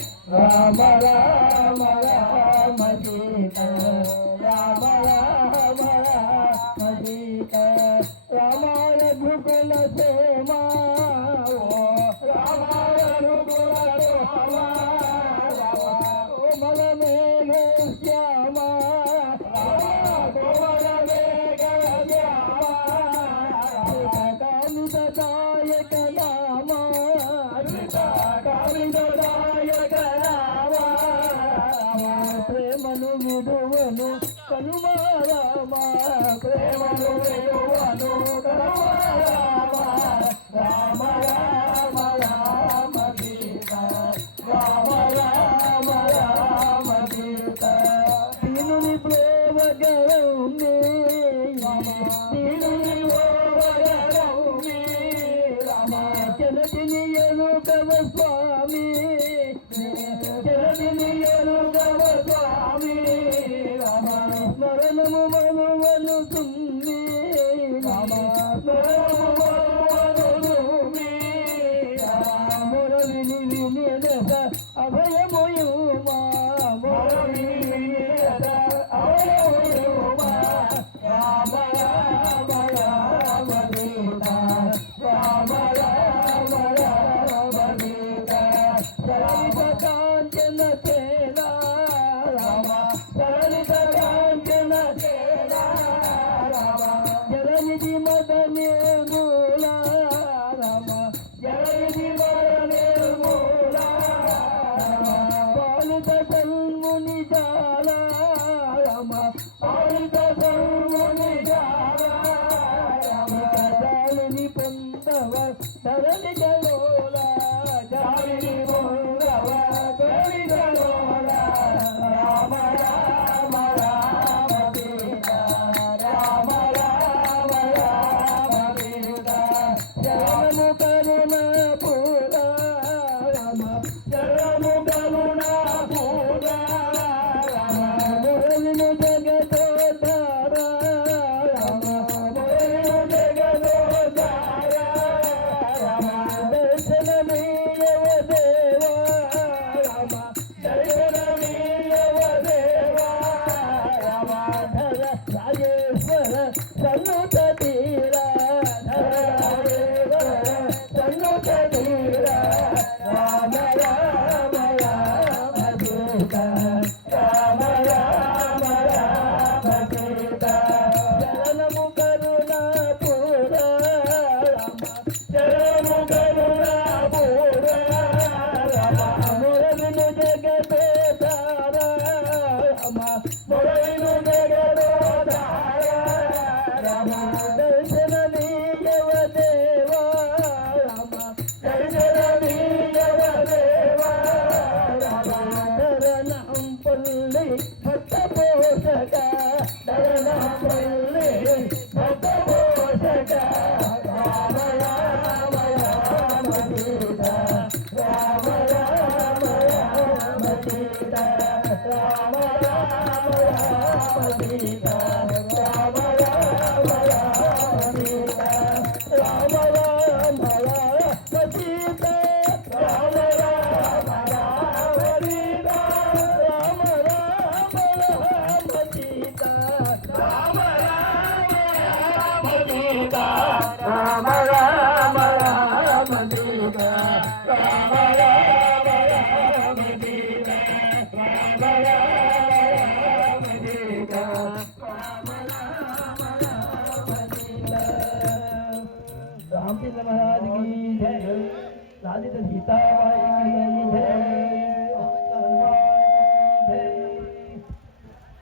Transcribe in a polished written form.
राम राम राम सीता राम राम राम सीता रामाय भुकुल सोमा रामाय भुकुल सोमा कोमल मेघ श्यामा कोमल मेघ श्यामा कामितदायक नामा कामितदायक नामा प्रेमनु विडुवनु कनुमा रामा प्रेमनु विडुवनु कनुमा रामा राम राम राम सीता राम राम राम सीता तीनुनि प्रेम गरौने तीनुनि प्रेम गरौने रामा चलतिनियनु कव स्वामी चलतिनियनु कव स्वामी रामा स्मरणము మనువను తుమ్మి రామా స్మరణము మనువను తుమ్మి మురళిని వినియద అభయముయుమా మురళిని వినియద అభయముయుమా రామ రామ రామ సీతా రామ రామ రామ సీతా సరిత కాంచన సేనా రామ సరిత కాంచన సేనా రామ జలనిధి మదనే మూలా రామ జలనిధి మదనే మూలా పాలిత సన్ముని జాలా రామ పాలిత సన్ముని జాలా రామ జాలిని పొందవ ధరణి జలోలా జాలిని పొందవ ధరణి జలోలా రామ రామ రామ సీతా రామ రామ రామ సీతా శరణము కరుణ పూర రామ శరణము కరుణ పూర రామ మురళిను జగదోధార రామ మురళిను జగదోధార రామ దర్శనమీయవ దేవా రామ దర్శనమీయవ దేవా రామ ధర రాజేశ్వర సన్నుత తీరా ధర రాజేశ్వర సన్నుత తీరా రామ రామ రామ సీతా రామ రామ రామ సీతా శరణము కరుణ పూర రామ శరణము కరుణ పూర రామ మురళిను జగదోధార రామ మురళిను జగదోధార రామ దర్శనమీయవ దేవా రామ దర్శనమీయవ దేవా రామ ధరణం పల్లి భక్త పోషక ధరణం పల్లి భక్త పోషక రామ రామ రామ సీతా రామ రామ రామ సీతా రామ రామ రామ సీతా రామ రామ రామ సీతా రామ రామ రామ సీతా రామ రామ రామ సీతా రామ రామ రామ సీతా రామ రామ రామ సీతా రామ రామ రామ సీతా రామ రామ రామ సీతా రామ రామ సీతా రామ రామ రామ సీతా रामचंद्र महाराज की जय राधित सीता माई की